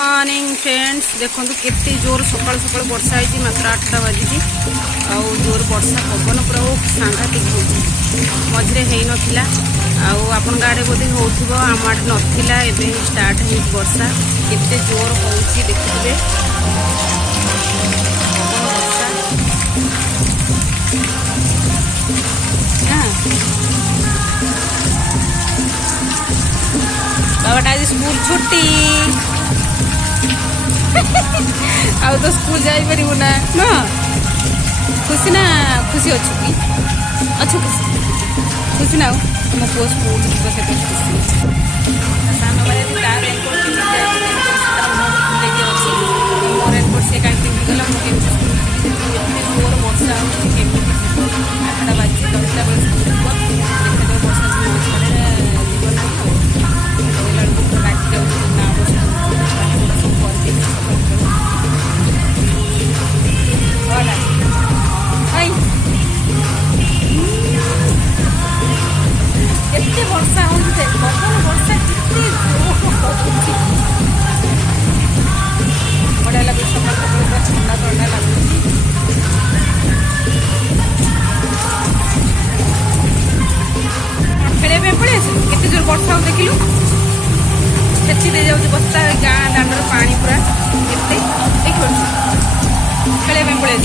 Morning friends देखो केते जोर सकाल सकाल वर्षा है मात्र 8टा बाजी आउ जोर वर्षा पवन पूरा सांघातिक हो मझे हो नाला आपण आड़े बोधे हो आम आड़े नाला एवं स्टार्ट हो वर्षा केते जोर हो देखिए बाबाटा आज स्कूल छुट्टी आउ तो स्कूल जाई परिबु ना न खुशी ना खुशी अच्छु कि अच्छु खुशी खुशी ना मो पो स्कूल जीव से खुशी सान वाले ता रेनकोट पिंधि जाई लेके अछि मोर रेनकोट से काई पिंधि गला मो के स्कूल एते जोर वर्षा हो के 8टा बाजी 10टा बजे स्कूल को देखले वर्षा से छड़े जीवन केते वर्षा होते पवन वर्षा केते बढ़िया लगे सकाल सकाल ठंडा ठंडा लगे खेल पड़े केते जोर वर्षा हो देखिलु छेची दे जाऊँ बस्ता गाँ दांडर पानी पूरा एते खेल पड़े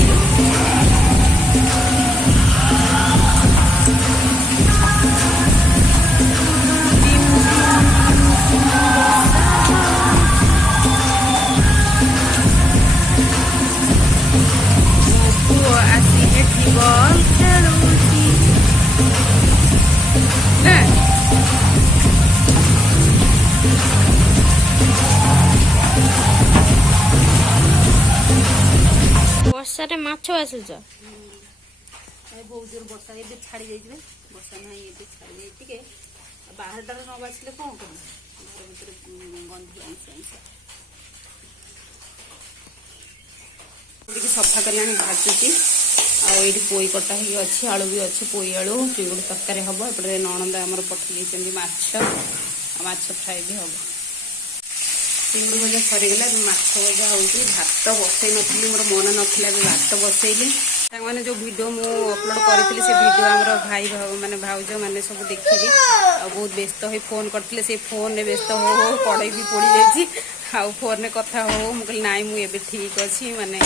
वर्षा माछ आसुच बहुत जोर वर्षा ये छाड़ी जाइए वर्षा ना ये छाड़ी जाइए बाहर टार न बासिले कौन कर घर भर गंधी आईस सफा कर भाजुची आई पोई कटा ही अच्छी आलू भी अच्छी पोई आलू चिंगुड़ी तरकारी हम एपटे नणंद आमर पठे माछ फ्राए भी हम चिंगुड़ी भजा सरीगला माछ भजा हो भात बसई नी मोर मन नाला भात बसैली मैंने जो वीडियो मु अपलोड करी से वीडियो आमर भाई माने भाउज मैंने सब देखी बहुत व्यस्त हो फोन करते से फोन में व्यस्त हो कड़े भी पड़ जाइए फोन में कथा हो मुझे नाई मुझे ठीक अच्छी माने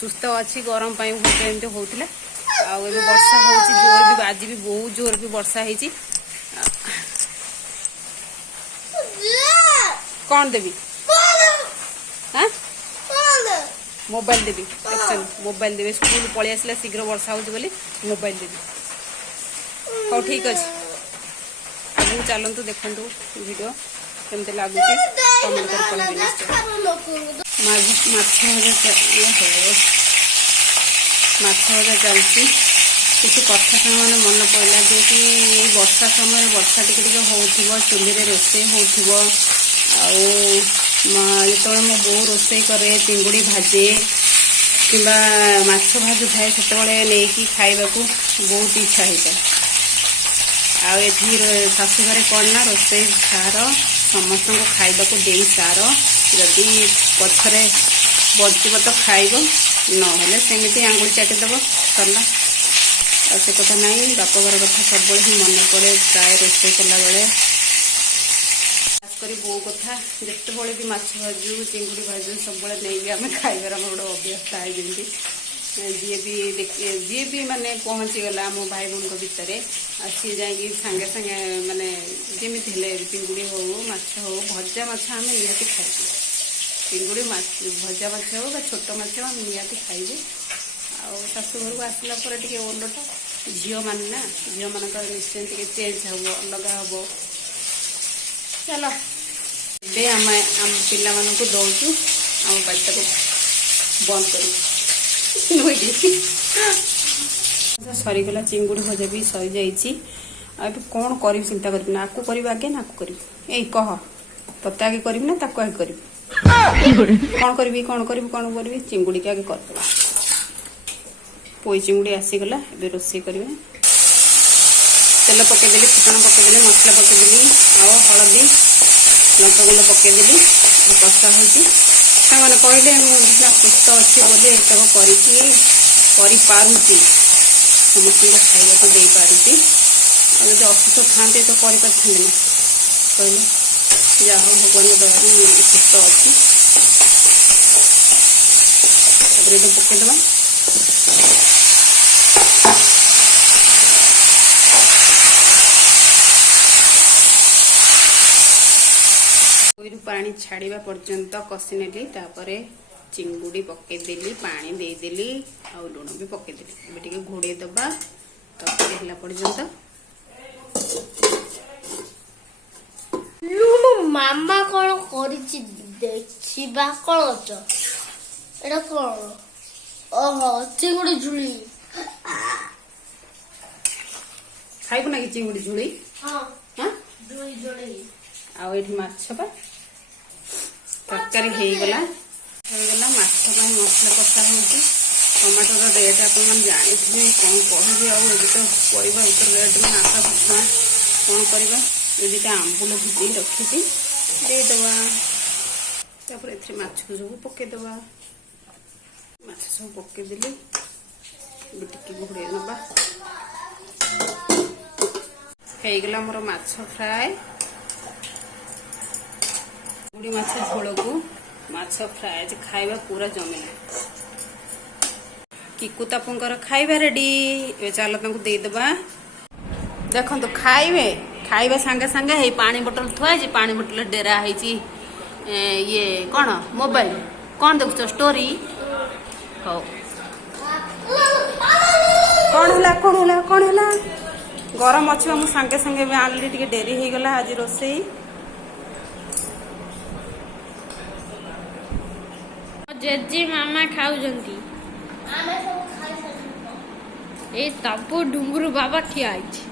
सुस्थ अच्छी गरम एमती होता वर्षा हो जोर भी आज भी बहुत जोर भी वर्षा होती कौन देवी हाँ मोबाइल देवी मोबाइल देवी स्कूल पलि आसला शीघ्र वर्षा हो मोबाइल देवी हाँ ठीक अच्छे आगे चलतु देखु वीडियो केमती लगुच कमेंट कर माछ भजा चलती किसी कथा मैंने मन पड़ा जे कि वर्षा समय वर्षा टिके हो चूल्हे रोषे हो जो मो बो रोसे करे चिंगुड़ी भाजे कि माछ भाजु थाए से नहीं खाइबा को बहुत इच्छा होता आउ शाशु घरे कौन ना रोसे सार समस्त को खाइबा को दे सार जदि पछरे बचब तो खाइब नहेले सेमती आंगुली चाटिदेव सरला से कथा ना बाप घर कथा सब ही मन पड़े प्राय रोसे कला बेले खास बो कथा जिते भी माछ भाजु चिंगुड़ी भाजु सब नहीं आम खाइबार आम गोटे अभ्यस्ता है जमी जी भी माने पहुँची गला मो भाई भौन भितर सी जाकि सांगे सांगे माने जमी चिंगुड़ी हो माछ हो भजा माछ आम निहाती खाइबु चिंगुड़ी भजा माछ हो छोट माछ आम निहाती खाइबु आशु घर को आसला टे ओलट झील मैंने ना झील मान निश्चय टे चेंज हम अलग हम चलो ए आम पिला मानक दौचु आम बाड़ीटा को बंद कर सरीगला चिंगुड़ी भजा भी सरी जाइए अब कौन कर चिंता कर आपको कर आगे ना आपको कर कह तोते आगे करी ना ताको आगे करी कौन करी चिंगुड़ी के आगे करदे पोई चिंगुड़ी आसीगला ए रोसे करेंगे तेल पकईदेली फुटण पकईदेली मसला पकईदेली आ हलदी लंका गुंड पकईदेली କଷା ହେଉଛି। ସେମାନେ କହିଲେ ମୁଁ ସୁସ୍ଥ ଅଛି ବୋଲି ଏତକ କରିପାରୁଛି, ସମସ୍ତଙ୍କୁ ଖାଇବାକୁ ଦେଇପାରୁଛି। ଆଉ ଯଦି ଅସୁସ୍ଥ ଥାନ୍ତେ ତ କରିପାରିଥାନ୍ତି ନା, କହିଲେ ଯାହା ହଉ ଭଗବାନଙ୍କ ଦୟାରୁ ମୁଁ ସୁସ୍ଥ ଅଛି। ତାପରେ ଏଇଟା ପକେଇଦେବା। ପୋଇରୁ ପାଣି ଛାଡ଼ିବା ପର୍ଯ୍ୟନ୍ତ କଷି ନେଲି। ତାପରେ ଚିଙ୍ଗୁଡ଼ି ପକେଇଦେଲି, ପାଣି ଦେଇଦେଲି, ଆଉ ଲୁଣ ବି ପକେଇଦେଲି। ଏବେ ଟିକେ ଘୋଡ଼େଇ ଦେବା ତରକାରୀ ହେଲା ପର୍ଯ୍ୟନ୍ତ। ମୋ ମାମା କଣ କରିଛି ଦେଖିବା। କଣ ଅଛ ଏଟା କଣ? ଓହୋ ଚିଙ୍ଗୁଡ଼ି ଝୁଳି। ଖାଇବୁ ନା କି ଚିଙ୍ଗୁଡ଼ି ଝୁଳି? ହଁ ହଁ ଝୁଳି। ଆଉ ଏଇଠି ମାଛ ପା ତରକାରୀ ହେଇଗଲା। ମାଛ ପାଇଁ ମସଲା କଷା ହେଉଛି। ଟମାଟୋର ରେଟ୍ ଆପଣମାନେ ଜାଣିଥିବେ, କ'ଣ କହିବି ଆଉ। ଏବେ ତ ପରିବା ଉପରେ ରେଟ୍ ମାନେ ଆକାଶ ଛୁଆଁ, କ'ଣ କରିବା। ଏ ଦୁଇଟା ଆମ୍ବୁଲ ଭିଜେଇ ରଖିଛି, ଦେଇଦେବା। ତାପରେ ଏଥିରେ ମାଛକୁ ସବୁ ପକେଇଦେବା। ମାଛ ସବୁ ପକେଇଦେଲି। ଏବେ ଟିକେ ଘୋଡ଼େଇ ନେବା। ହେଇଗଲା ମୋର ମାଛ ଫ୍ରାଏ। ଚିଙ୍ଗୁଡ଼ି ମାଛ ଝୋଳକୁ ମାଛ ଫ୍ରାଏ ଯେ ଖାଇବା ପୁରା ଜମିଲା। କିକୁ ତାପୁଙ୍କର ଖାଇବା ରେଡ଼ି। ଏବେ ଚାଲ ତାଙ୍କୁ ଦେଇଦେବା। ଦେଖନ୍ତୁ ଖାଇବା ସାଙ୍ଗେ ସାଙ୍ଗେ ହେଇ ପାଣି ବୋଟଲ ଥୁଆ ହେଇଛି। ପାଣି ବୋଟଲ ଡେରା ହେଇଛି ଇଏ କ'ଣ ମୋବାଇଲ। କ'ଣ ଦେଖୁଛ ଷ୍ଟୋରି? ହଉ କ'ଣ ହେଲା? ଗରମ ଅଛି ବା, ମୁଁ ସାଙ୍ଗେ ସାଙ୍ଗେ ଏବେ ଆଣିଲି। ଟିକେ ଡେରି ହେଇଗଲା ଆଜି ରୋଷେଇ। ଜେଜେ ମାମା ଖାଉଛନ୍ତି। ଏଇ ତପୁ ଡୁଙ୍ଗୁରୁ ବାବା ଠିଆ ହେଇଛି।